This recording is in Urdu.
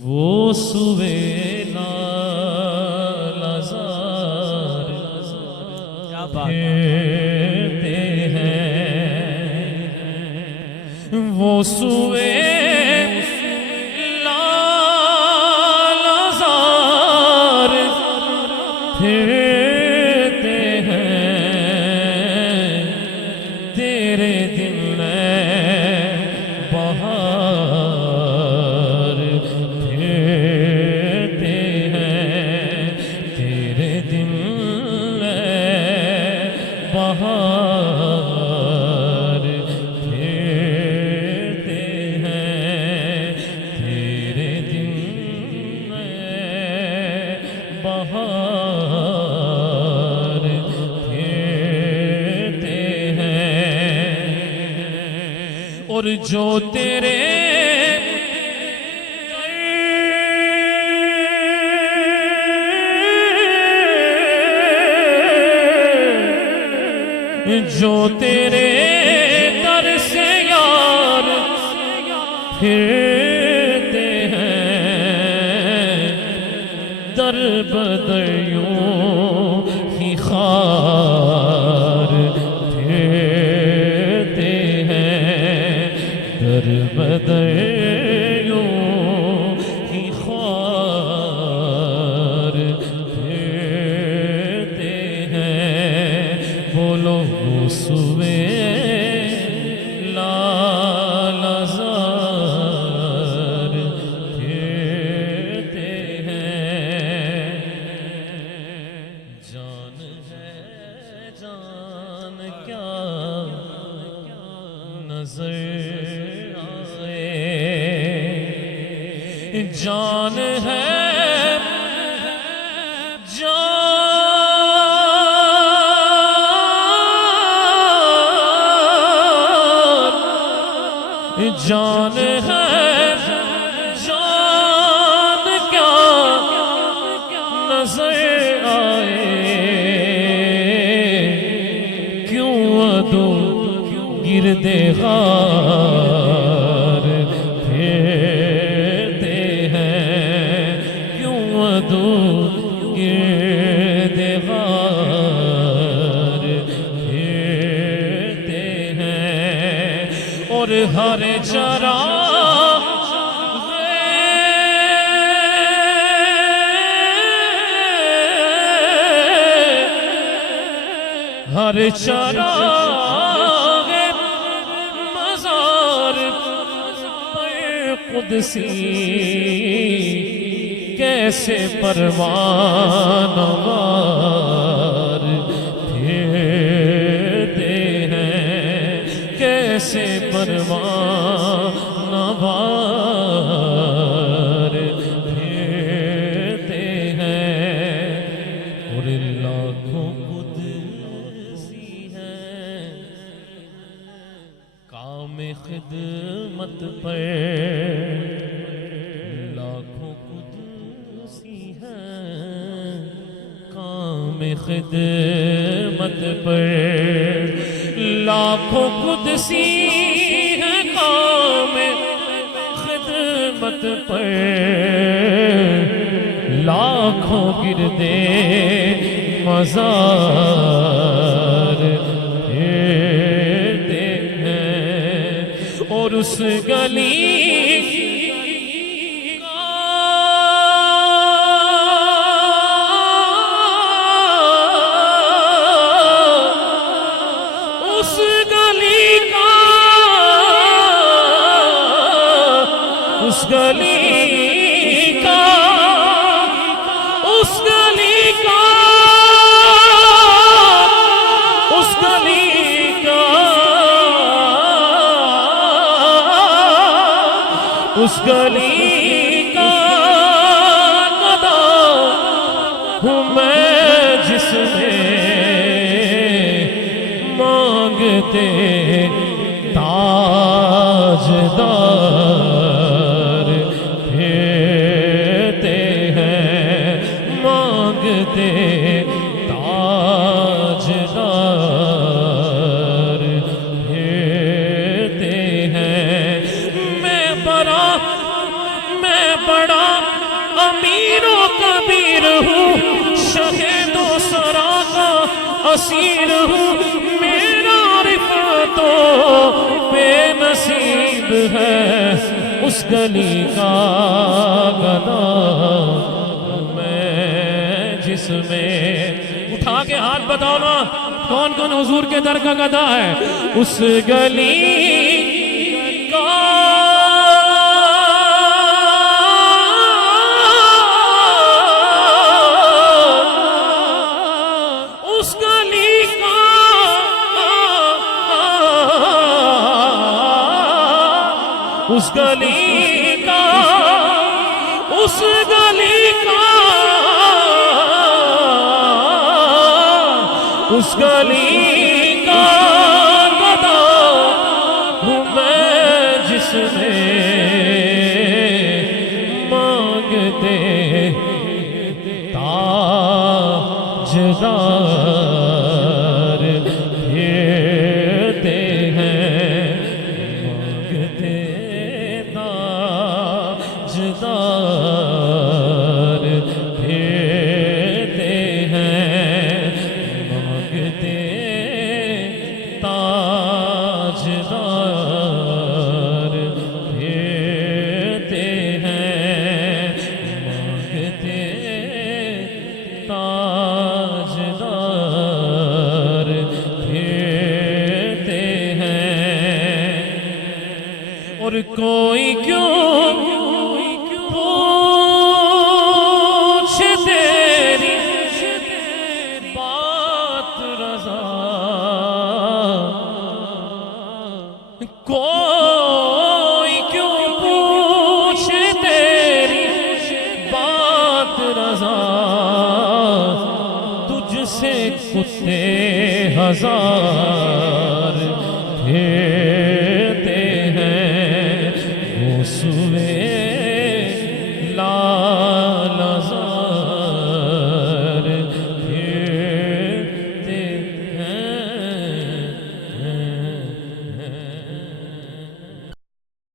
وہ سوے لالزار پھرتے ہیں، وہ سوے لالزار پھرتے ہیں، تیرے دل میں بہار پھرتے ہیں، تیرے دل میں بہار پھرتے ہیں، تیرے دل میں بہار پھرتے ہیں، اور جو تیرے جو تیرے در سے یار پھرتے ہیں، در بدر یوں ہی خار پھرتے ہیں، در بدر یوں ہی خار پھرتے ہیں، بولو وہ سوے لالزار پھرتے ہیں، جان ہے جان کیا نظر آئے، جان ہے جان ہے جان کیا نظر آئے، کیوں عدو گرد غار پھرتے ہیں، کیوں عدو گرد غار پھرتے ہیں، اور ہر چراغ ہر چراغ مزار پر قدسی کیسے پروان وار پھرتے ہیں، کیسے پروان وار پھرتے ہیں، اور لاکھوں قدسی ہیں کام خدمت پر، لاکھوں قدسی ہیں کام خدمت پر، لاکھوں قدسی ہیں کام خدمت پر، لاکھوں گردے مزار پھرتے ہیں، اور اس گلی اس گلی کا اس گلی کا اس گلی کا اس گلی کا گدا ہوں میں، جس میں مانگتے تاجدار پھرتے ہیں، مانگتے تاجدار پھرتے ہیں، میں بڑا اسیر ہوں میرا رفعتوں بے نصیب ہے اس گلی کا گدا میں جس میں اٹھا کے ہاتھ بتاؤ نا کون کون حضور کے در کا گدا ہے اس گلی کا اس گلی کا اس گلی کا اس گلی کا گدا ہوں میں جس میں مانگتے تاجدار پھرتے ہیں مانگتے تاجدار پھرتے ہیں مانگتے تاجدار پھرتے ہیں مانگتے تاجدار پھرتے ہیں اور کوئی کیوں کوئی کیوں پوچھے تیری بات رضا تجھ سے کتے ہزار پھرتے ہیں وہ سوئے